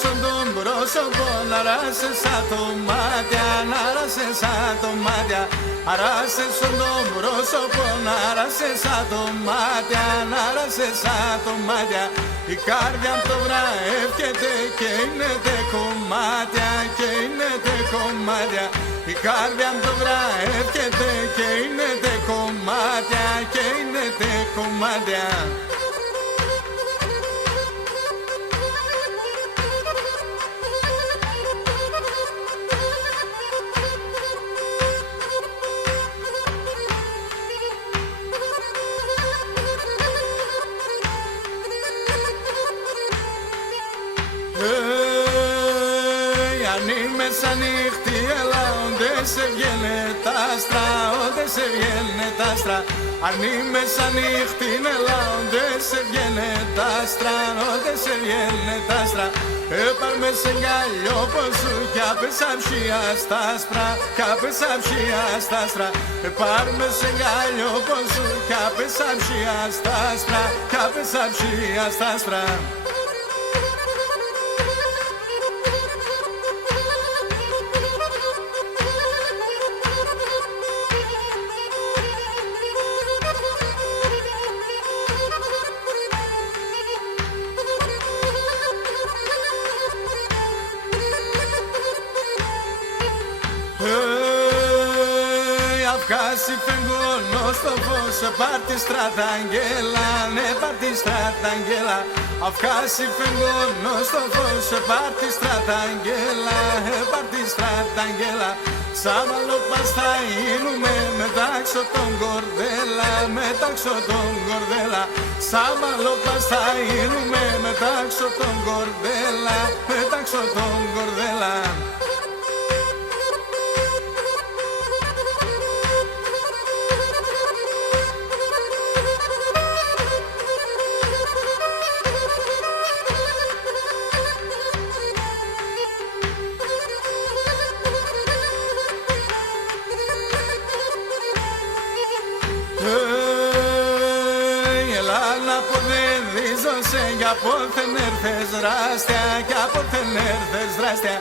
σαν τον πρόσωπο, να ράσε σαν το μάτια, να ράσε σαν το μάτια. Αράσε σαν τον πρόσωπο, να ράσε σαν το μάτια, να ράσε σαν το μάτια. Η καρδιά απ' το βραεύκεται και είναι τε κομμάτια, και είναι τε κομμάτια. Η καρδιά απ' το βραεύκεται και είναι τε κομμάτια, και είναι τε κομμάτια. Αν είμαι σαν νύχτη, έλα, όντε σε βγαίνε τα άστρα, όντε σε βγαίνε τα άστρα. Αν είμαι σαν νύχτη, έλα, όντε σε βγαίνε τα άστρα, όντε σε βγαίνε τα άστρα. Πάρ' με σε γκαλιό ποσού κι άπεσα ψία στα άσπρα, κι άπεσα ψία στα άστρα. Πάρ' με σε γκαλιό ποσού κι άπεσα ψία στα άσπρα, κι άπεσα ψία στα άσπρα. Αυγάσι φεγγόνο στο φως, πάρ' τη στραταγγέλα, ναι πάρ' τη στραταγγέλα. Αυγάσι φεγγόνο στο φως, πάρ' τη στραταγγέλα, πάρ' τη στραταγγέλα. Σάβαλο πας θα γίνουμε, μετάξω τον κορδέλα, μετάξω τον κορδέλα. Σάβαλο πας θα γίνουμε, μετάξω τον κορδέλα, μετάξω τον κορδέλα. Για πόθεν έρθες δράστια, για πόθεν έρθες δράστια.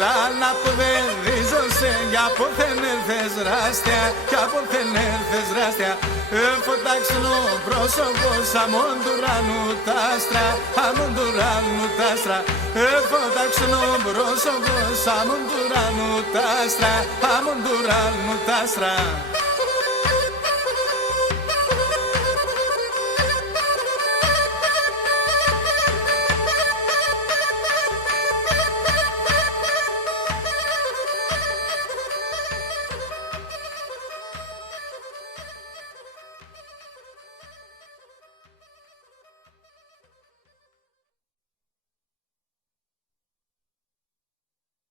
Λάνα που δεν ρίζωσε, για πόθεν έρθες δράστια, για πόθεν έρθες δράστια. Φωτάξινο πρόσωπο, αμόν του ουρανού τ' άστρα, αμόν του ουρανού τ' άστρα. Φωτάξινο πρόσωπο, αμόν του ουρανού τ' άστρα, αμόν του ουρανού τ' άστρα.